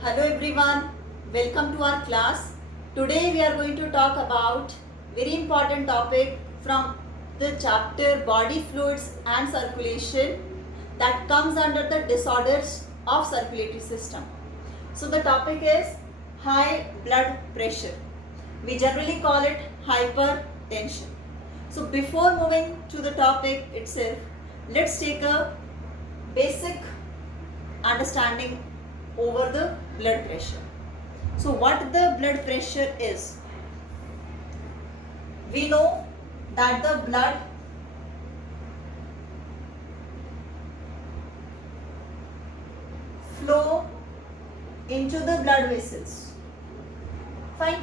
Hello everyone, welcome to our class. Today we are going to talk about very important topic from the chapter Body Fluids and Circulation that comes under the disorders of circulatory system. So the topic is high blood pressure. We generally call it hypertension. So before moving to the topic itself, let's take a basic understanding over the blood pressure. So what the blood pressure is? We know that the blood flow into the blood vessels. Fine.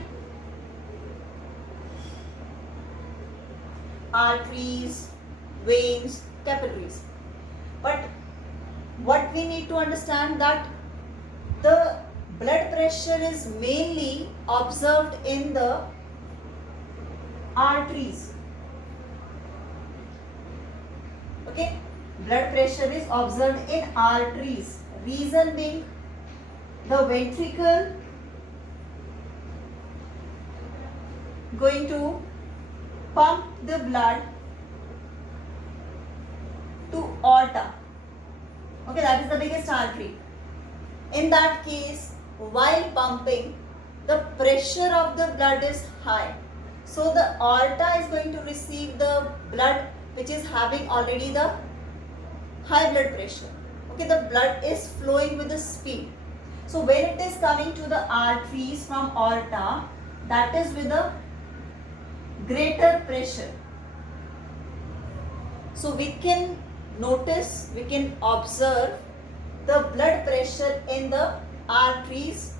Arteries, veins, capillaries. But what we need to understand that the blood pressure is mainly observed in the arteries. Okay, blood pressure is observed in arteries. Reason being the ventricle going to pump the blood to aorta. Okay, that is the biggest artery. In that case, while pumping, the pressure of the blood is high. So the aorta is going to receive the blood which is having already the high blood pressure. Okay, the blood is flowing with the speed. So when it is coming to the arteries from aorta, that is with a greater pressure. So we can notice, we can observe the blood pressure in the arteries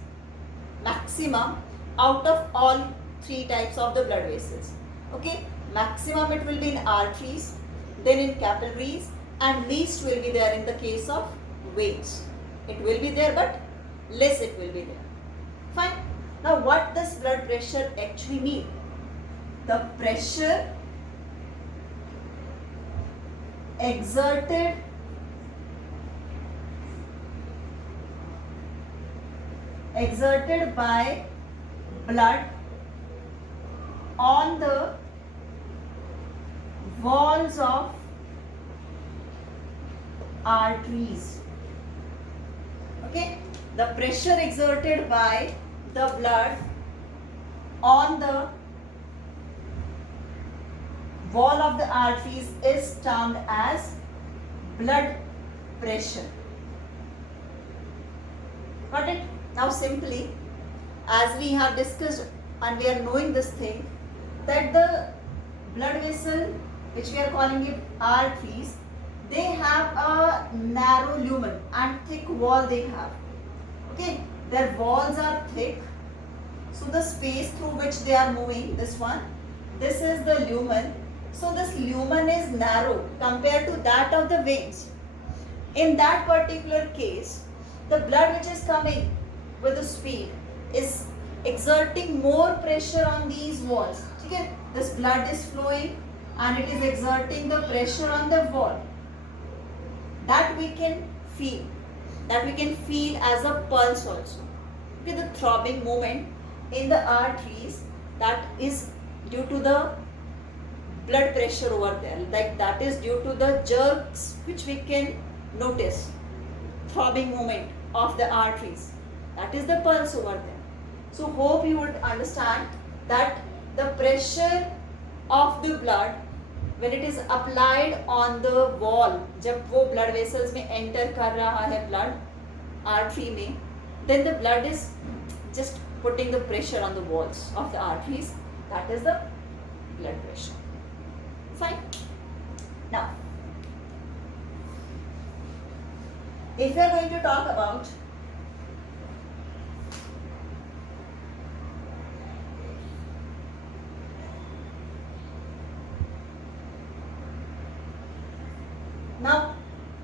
maximum out of all three types of the blood vessels. Okay, maximum it will be in arteries, then in capillaries, and least will be there in the case of veins. It will be there but less it will be there. Fine. Now what does blood pressure actually mean? The pressure exerted by blood on the walls of arteries. Okay, the pressure exerted by the blood on the wall of the arteries is termed as blood pressure. Got it? Now simply, as we have discussed and we are knowing this thing, that the blood vessel which we are calling it arteries, they have a narrow lumen and thick wall they have. Okay, their walls are thick. So the space through which they are moving, this one, this is the lumen. So this lumen is narrow compared to that of the veins. In that particular case, the blood which is coming with the speed is exerting more pressure on these walls. Okay, this blood is flowing and it is exerting the pressure on the wall. That we can feel. That we can feel as a pulse also. Okay, the throbbing movement in the arteries, that is due to the blood pressure over there. Like that is due to the jerks which we can notice. Throbbing movement of the arteries. That is the pulse over there. So hope you would understand that the pressure of the blood when it is applied on the wall, जब वो blood vessels में enter कर रहा है blood artery में, then the blood is just putting the pressure on the walls of the arteries. That is the blood pressure. Fine. Now, if we are going to talk about now,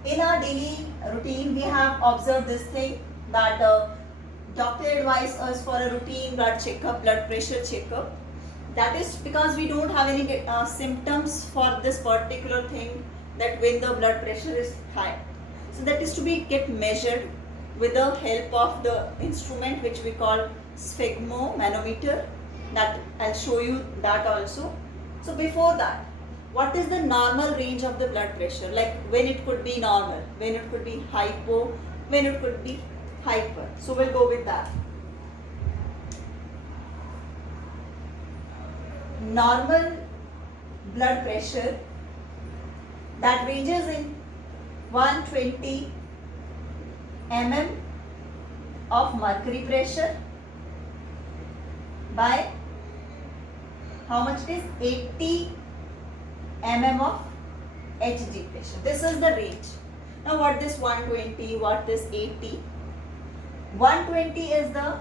in our daily routine, we have observed this thing that doctor advised us for a routine blood checkup, blood pressure checkup. That is because we don't have any symptoms for this particular thing, that when the blood pressure is high. So that is to be get measured with the help of the instrument which we call sphygmomanometer. That I'll show you that also. So before that, what is the normal range of the blood pressure? Like when it could be normal, when it could be hypo, when it could be hyper. So we'll go with that. Normal blood pressure that ranges in 120 mm of mercury pressure by how much it is 80 mm of Hg pressure. This is the range. Now what this 120, what this 80? 120 is the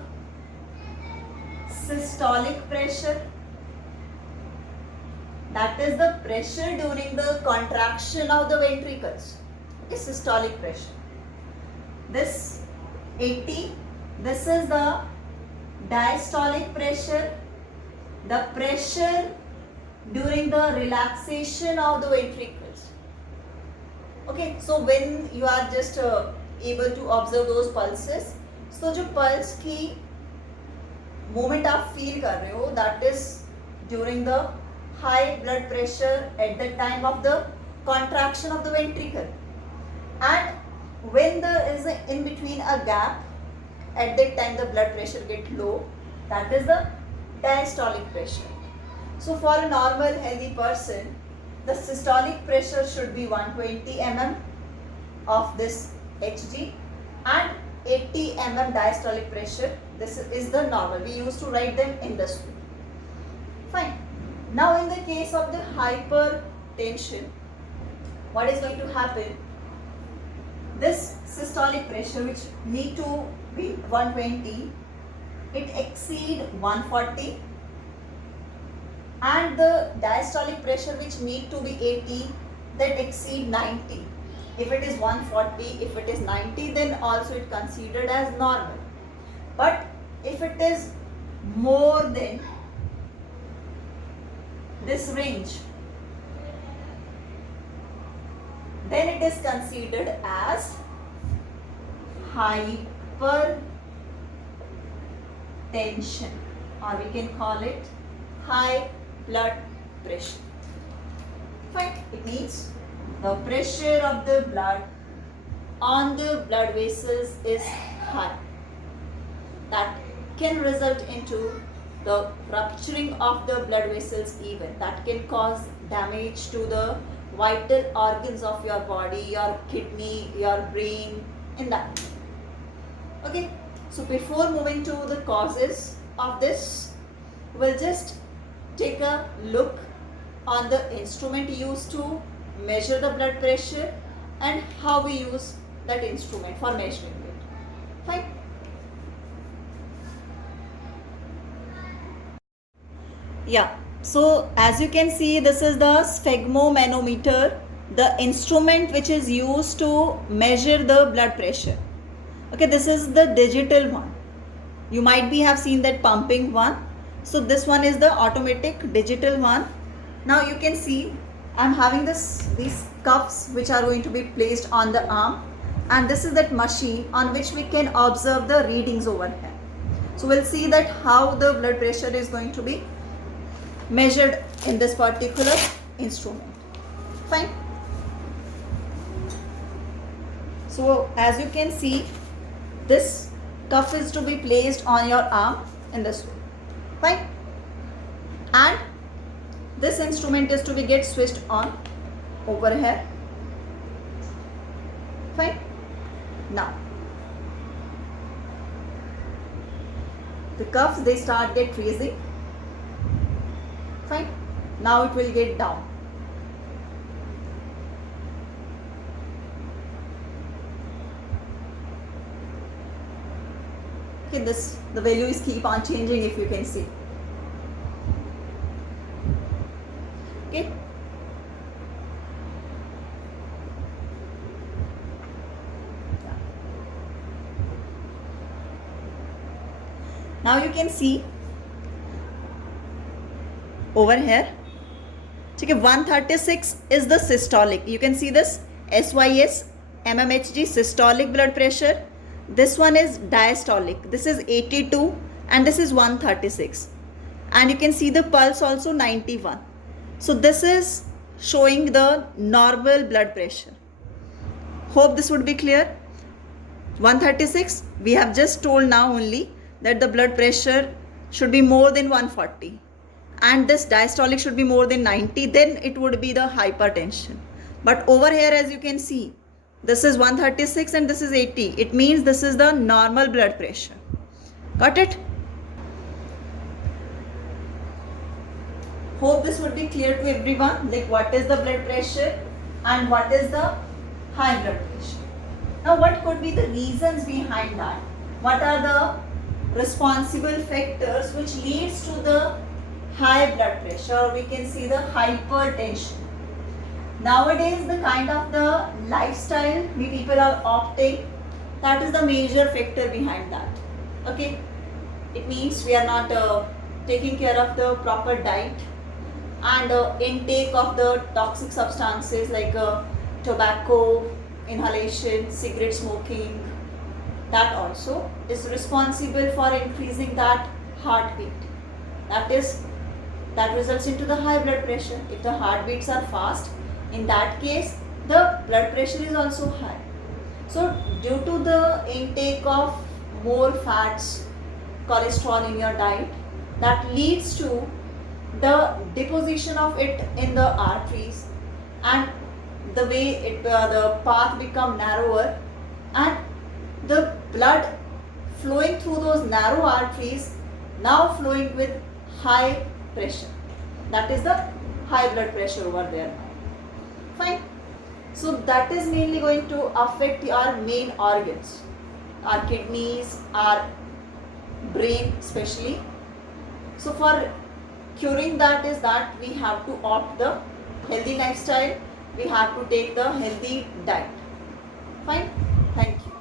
systolic pressure. That is the pressure during the contraction of the ventricles. Okay, systolic pressure. This 80, this is the diastolic pressure, the pressure during the relaxation of the ventricles. Okay, so when you are just able to observe those pulses, so जो pulse की movement आप feel कर रहे हो, that is during the high blood pressure at the time of the contraction of the ventricle, and when there is in between a gap, at that time the blood pressure get low, that is the diastolic pressure. So for a normal healthy person, the systolic pressure should be 120 mm of this Hg and 80 mm diastolic pressure. This is the normal. We used to write them in this way. Fine. Now in the case of the hypertension, what is going to happen? This systolic pressure which need to be 120, it exceed 140, and the diastolic pressure which need to be 80, that exceed 90. If it is 140, if it is 90, then also it considered as normal. But if it is more than this range, then it is considered as hypertension, or we can call it high blood pressure. Fine. It means the pressure of the blood on the blood vessels is high. That can result into the rupturing of the blood vessels even. That can cause damage to the vital organs of your body, your kidney, your brain, in that. Okay. So before moving to the causes of this, we'll just take a look on the instrument used to measure the blood pressure and how we use that instrument for measuring it. Fine. Yeah, so as you can see, this is the sphygmomanometer, the instrument which is used to measure the blood pressure. Okay, this is the digital one. You might be have seen that pumping one. So this one is the automatic digital one. Now you can see I'm having these cuffs which are going to be placed on the arm, and this is that machine on which we can observe the readings over here. So we'll see that how the blood pressure is going to be measured in this particular instrument. Fine. So as you can see, this cuff is to be placed on your arm in this way. Fine. And this instrument is to be get switched on over here. Fine. Now the cuffs, they start get freezing. Fine. Now it will get down. Okay, the value is keep on changing, if you can see. Okay. Now you can see over here. Okay, 136 is the systolic. You can see this SYS mmHg systolic blood pressure. This one is diastolic. This is 82 and this is 136. And you can see the pulse also 91. So this is showing the normal blood pressure. Hope this would be clear. 136, we have just told now only that the blood pressure should be more than 140 and this diastolic should be more than 90, then it would be the hypertension. But over here, as you can see, this is 136 and this is 80. It means this is the normal blood pressure. Got it? Hope this would be clear to everyone, like what is the blood pressure and what is the high blood pressure. Now what could be the reasons behind that? What are the responsible factors which leads to the high blood pressure, or we can see the hypertension? Nowadays, the kind of the lifestyle we people are opting, that is the major factor behind that. Okay, it means we are not taking care of the proper diet and intake of the toxic substances like tobacco, inhalation, cigarette smoking. That also is responsible for increasing that heartbeat. That results into the high blood pressure. If the heartbeats are fast, in that case the blood pressure is also high. So due to the intake of more fats, cholesterol in your diet, that leads to the deposition of it in the arteries, and the way it the path become narrower, and the blood flowing through those narrow arteries now flowing with high pressure. That is the high blood pressure over there. Fine. So that is mainly going to affect our main organs, our kidneys, our brain especially. So for curing that is that we have to opt the healthy lifestyle, we have to take the healthy diet. Fine. Thank you.